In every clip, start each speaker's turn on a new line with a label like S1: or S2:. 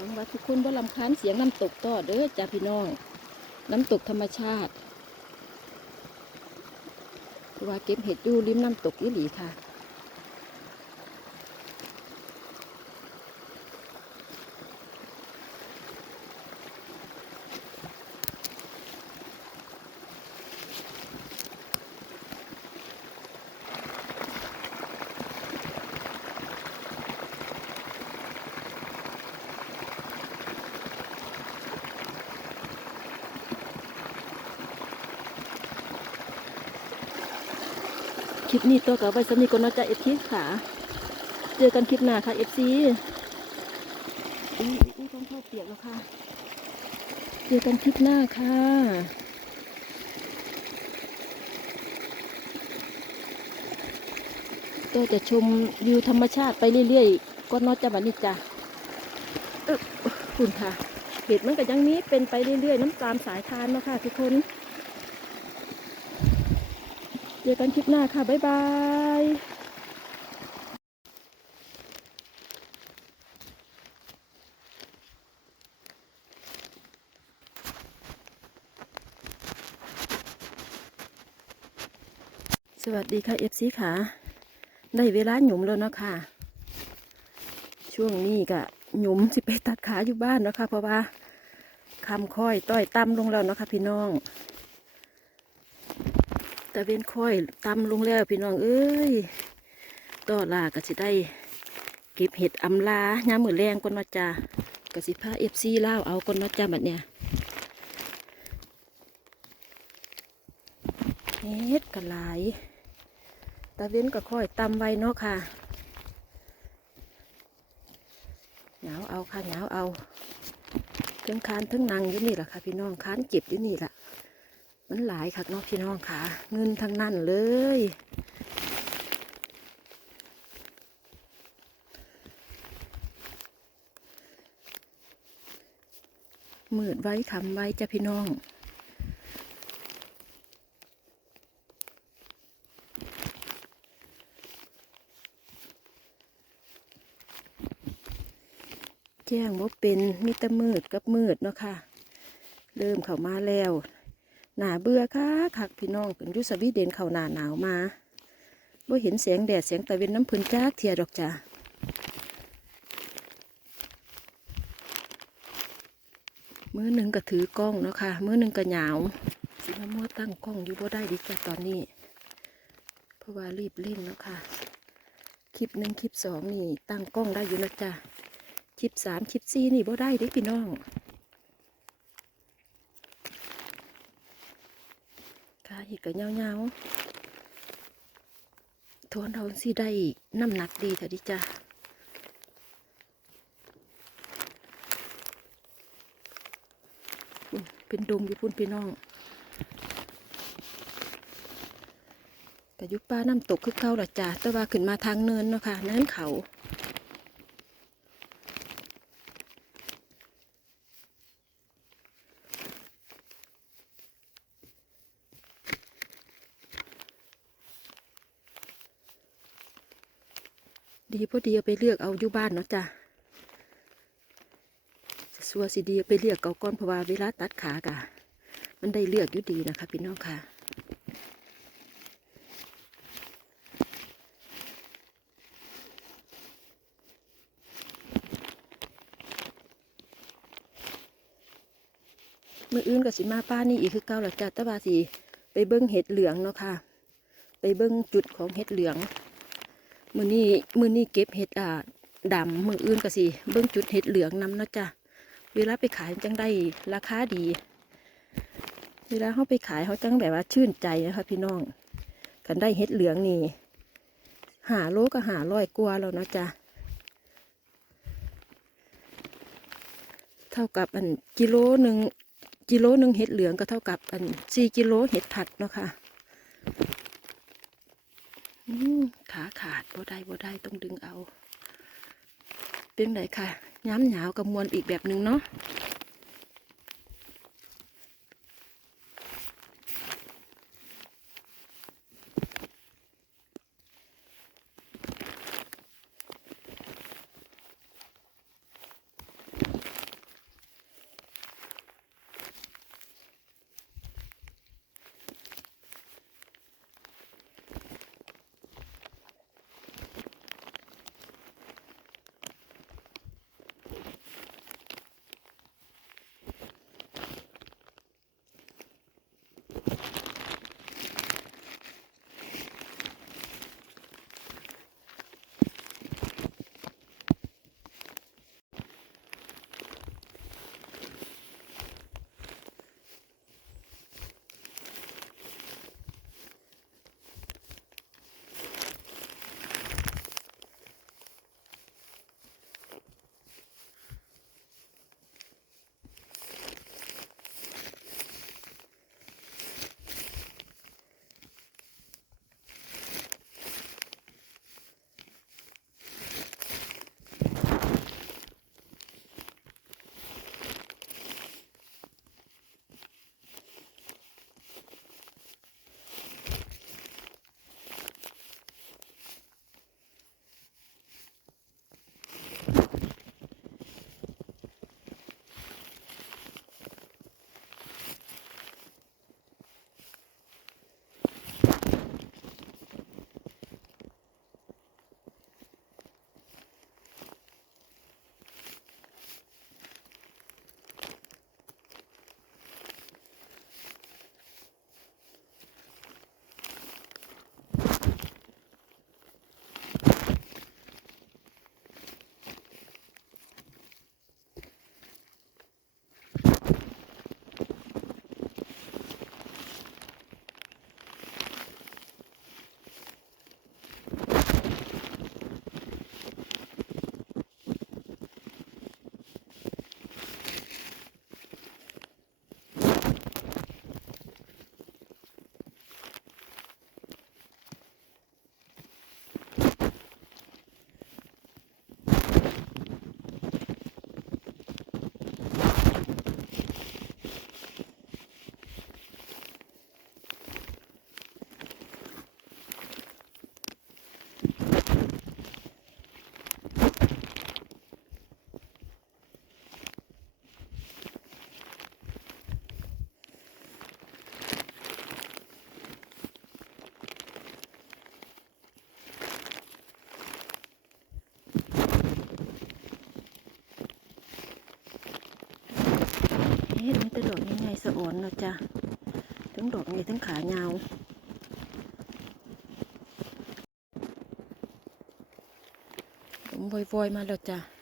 S1: หวังว่าทุกคนบ่ลำคาญเสียงน้ำตกต่อเด้อจ้าพี่น้อง น้ำตกธรรมชาติว่าเก็บเห็ดอยู่ริมน้ำตกยี่หลีค่ะ คลิปนี้ตัวกับไว้สำนีก่อนเนาะจ๊ะเอฟซีค่ะ เจอกันคลิปหน้าค่ะเอฟซีอุ้ยอุ้ยต้องเข้าเปียกแล้วค่ะ เจอกันคลิปหน้าค่ะตัวจะชมวิวธรรมชาติไปเรื่อยๆก็นอจะบันนี้จ้ะเออคุณค่ะเห็ดมันก็ยังนี้เป็นไปเรื่อยๆ น้ำตามสายทานเนาะค่ะทุกคนเจอกันคลิปหน้าค่ะ บ๊ายบายสวัสดีค่ะเอฟซีค่ะ ได้เวลาหยุมแล้วเนาะค่ะ ช่วงนี้ก็หยุมสิไปตัดขาอยู่บ้านเนาะค่ะ เพราะว่าคำค่อยต้อยต่ำลงแล้วเนาะค่ะพี่น้อง แต่เป็นค่อยตำลงแล้วพี่น้องเอ้ยต่อลาก็สิได้ เก็บเห็ดอำลายามมือแรงก่อนเนาจ้ากสิพาเอฟซีล่าเอาก่อนเนาจ้าบัดเนี่ยเห็ดกระหลายตาเวนก็ค่อยตำไว้เนาะค่ะเหงาเอาค่ะเหงาเอาทั้งคานทั้งนังอยู่นี่แหละค่ะพี่น้องคานเก็บอยู่นี่แหละ มันหลายคักเนาะพี่น้องค่ะ เงินทั้งนั้นเลย มืดไว้คำไว้จ้ะพี่น้องแจ้งว่าเป็นมิตรมืดกับมืดเนาะค่ะ เริ่มเข้ามาแล้ว หนาเบื่อค่ะคักพี่น้องเป็นยุสวีเดนเขาหนาหนาวมาบ่เห็นเสียงแดดเสียงตะเวนน้ำพื้นจ้ากเทียดอกจ้ามือหนึ่งก็ถือกล้องเนาะค่ะมือหนึ่งก็หยาวสิมามัวตั้งกล้องอยู่บ่ได้ดิจ้ะตอนนี้ เพราะว่ารีบเร่งเนาะค่ะคลิปหนึ่งคลิปสองนี่ตั้งกล้องได้อยู่นะจ้ะคลิปสามคลิปสี่นี่บ่ได้ดิพี่น้อง ขาอีกก็เงาๆทวนเราสิได้น้ำหนักดีเถอะดิจ้ะอืมเป็นดงอยู่พุ่นพี่น้องแต่ยุป้าน้ำตกคือเก่าละจ้ะแต่ว่าขึ้นมาทางเนินเนาะค่ะเนินเขา ดีพอดีเอาไปเลือกเอาอยู่บ้านเนาะจ้ะสัวสิดีไปเลือกเอาก้อนเพราะว่าเวลาตัดขากะมันได้เลือกอยู่ดีนะคะพี่น้องค่ะมื่ออื่นก็สิมาป้านี่อีกคือเก่าหลักจากตะบาสีไปเบิ้งเห็ดเหลืองเนาะค่ะ ไปเบิ้งจุดของเห็ดเหลือง มือนี้มือนี้เก็บเห็ดอ่าดำมืออื่นก็สิเบิ้งจุดเห็ดเหลืองนำเนาะจ้ะเวลาไปขายจังได้ราคาดี เวลาเขาไปขายเขาจังแบบว่าชื่นใจนะคะพี่น้อง กันได้เห็ดเหลืองนี่หาโลก็หาร้อยกว่าแล้วเนาะจ้ะเท่ากับอันกิโลหนึ่งกิโลหนึ่งเห็ดเหลืองก็เท่ากับอันสี่กิโลเห็ดผัดเนาะค่ะ ขาขาดบ่ได้บ่ได้ต้องดึงเอา เป็นไรค่ะย้ำหนาวกับมวลอีกแบบหนึ่งเนาะ เห็นมีแต่ดอกใหญ่ๆสะอ่อนเนาะจ้ะทั้งดอกใหญ่ทั้งขายาวผมวอยๆมาแล้วจ้ะ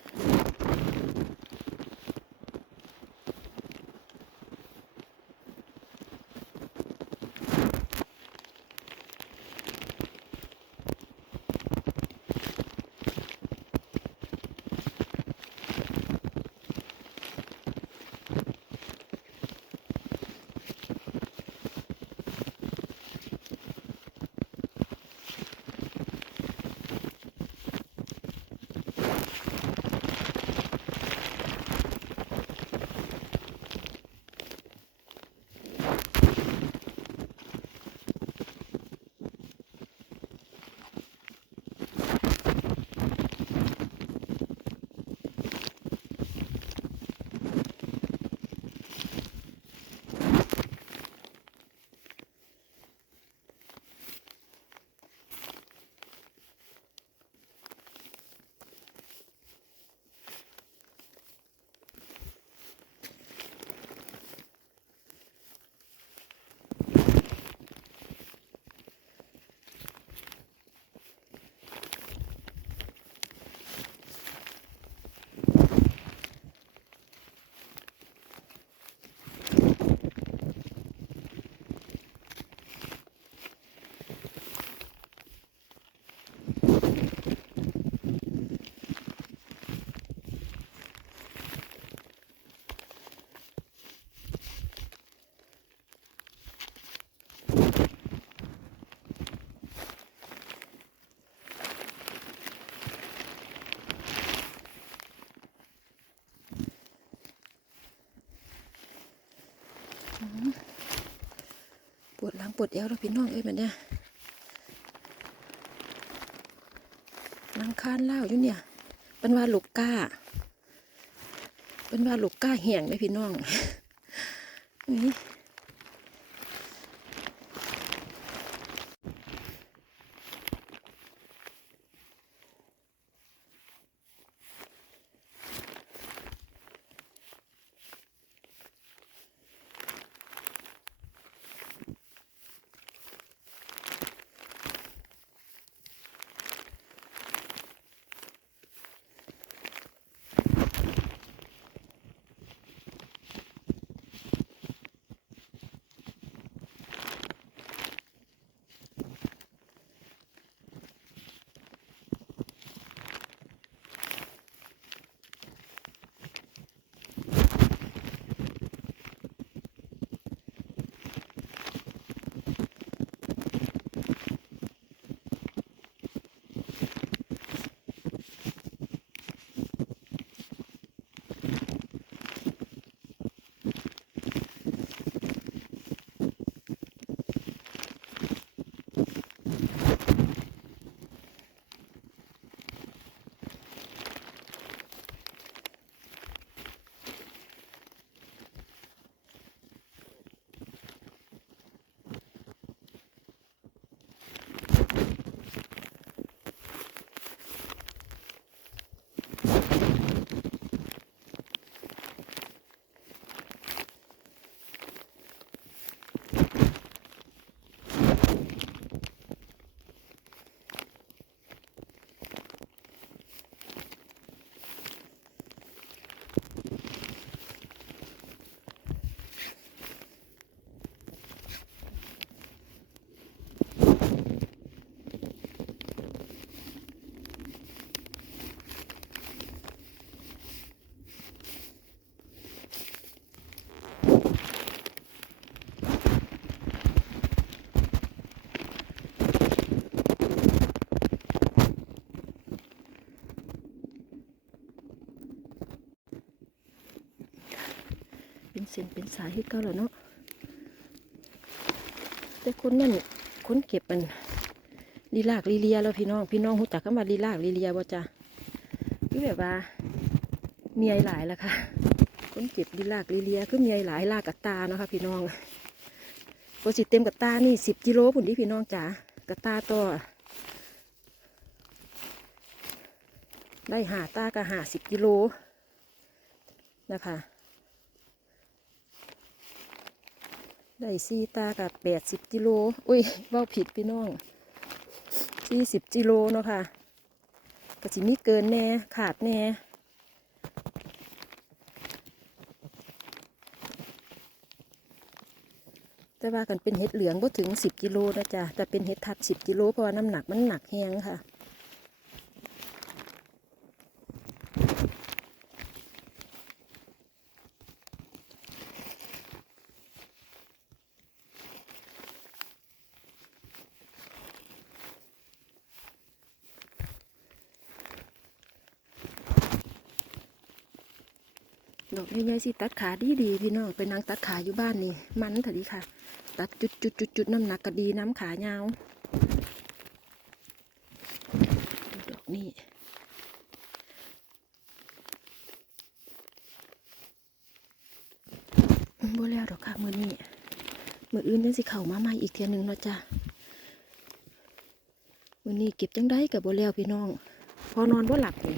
S1: ปวดเอวเราพี่น้องเอ้ยมันเนี่ยนังคานเล่าอยู่เนี่ยเป็นว่าลูกก้าเป็นว่าลูกก้าเหี่ยงเลยพี่น้องนี่ ส้นเป็นสายให้เก่าแล้วเนาะแต่คนนั่นคนเก็บมันลีลากลีเลียแล้วพี่น้องพี่น้องหูจักเข้ามาลีลากลีเลียบ่จ้ะคือแบบว่าเมียหลายแล้วค่ะ คนเก็บลีลากลีเลียคือเมียหลายลากกับตาเนาะค่ะพี่น้องพอสิเต็มกับตานี่สิบกิโลผุนที่พี่น้องจ๋ากับตาตัวได้หาตากับหาสิบกิโลนะคะ ได้ซีตากับแปดสิบกิโล อุ้ยเว่าผิดพี่น้องสี่สิบกิโลเนาะค่ะก็สิมีเกินแน่ขาดแน่แต่ว่ากันเป็นเห็ดเหลืองก็ถึงสิบกิโลนะจ๊ะแต่เป็นเห็ดทับสิบกิโลเพราะว่าน้ำหนักมันหนักแฮงค่ะ ดอกใหญ่ๆสิตัดขาดีดีๆพี่น้องไปนั่งตัดขาอยู่บ้านนี่มันเถอะดีค่ะ ตัดจุดจุดจุดจุดน้ำหนักก็ดีน้ำขายาวดูดอกนี่บ่แล้วดอกค่ะมือนี้มืออื่นยังสิเข้ามาใหม่อีกเทียหนึงเนาะจ้ะมือนี้เก็บจังได้กับบ่แล้วพี่น้อง พอนอนบ่หลับเลย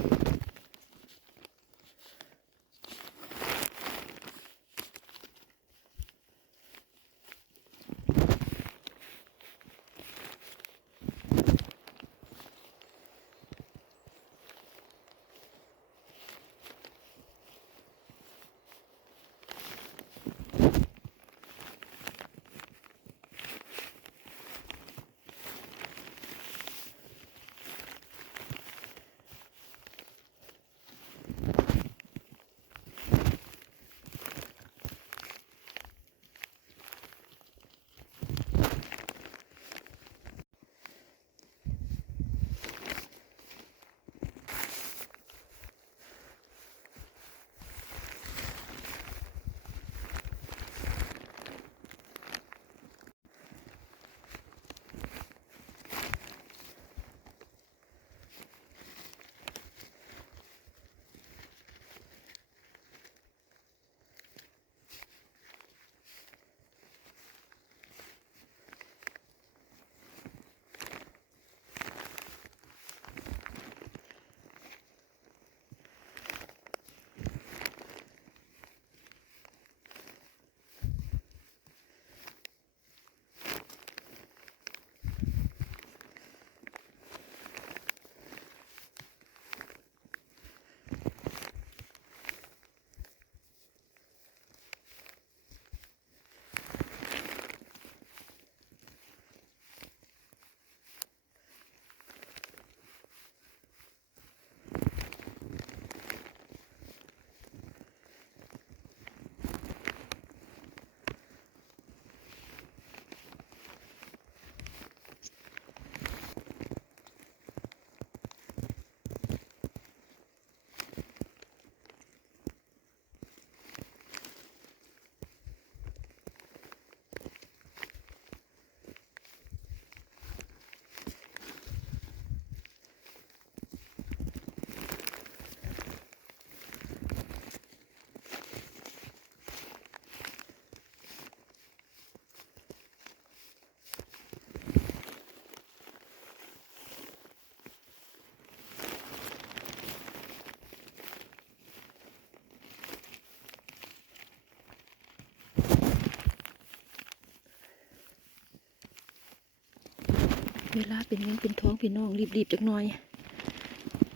S1: เวลาเป็นเงินเป็นท้องพี่น้องรีบๆจักหน่อย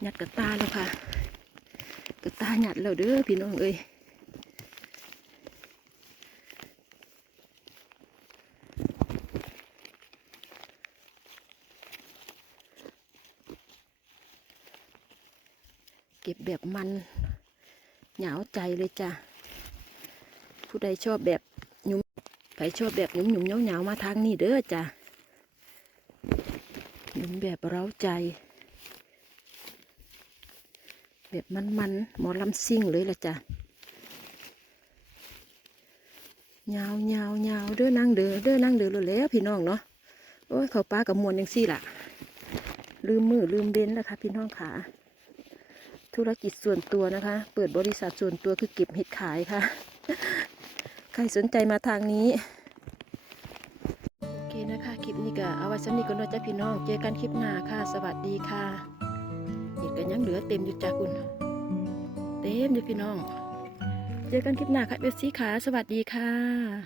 S1: หยัดกระตาแล้วค่ะ กระตาหยัดแล้วเด้อพี่น้องเอ้ยเก็บแบบมันเหงาใจเลยจ้ะ ผู้ใดชอบแบบหยุ่มใครชอบแบบหยุ่มหยุ่มเหงาเหงาๆมาทางนี้เด้อจ้ะ หมุนแบบเร้าใจ แบบมันๆหมอลำซิ่งเลยละจ้ะยาวยาวยาวเด้อนั่งเด้อเด้อนั่งเด้อเลยแล้วพี่น้องเนาะโอ้ยเขาป้ากับมวลยังซี่ล่ะ ลืมมือลืมเบนแล้วค่ะพี่น้องขาธุรกิจส่วนตัวนะคะ เปิดบริษัทส่วนตัวคือเก็บเห็ดขายค่ะ ใครสนใจมาทางนี้ นี้ก็เอาไว้สำนีก่อนเนาะจ้าพี่น้อง เจอกันคลิปหน้าค่ะ สวัสดีค่ะเห็ดก็ยังเหลือเต็มอยู่จ้าคุณ เต็มอยู่พี่น้อง เจอกันคลิปหน้าค่ะเบสซี่ขาสวัสดีค่ะ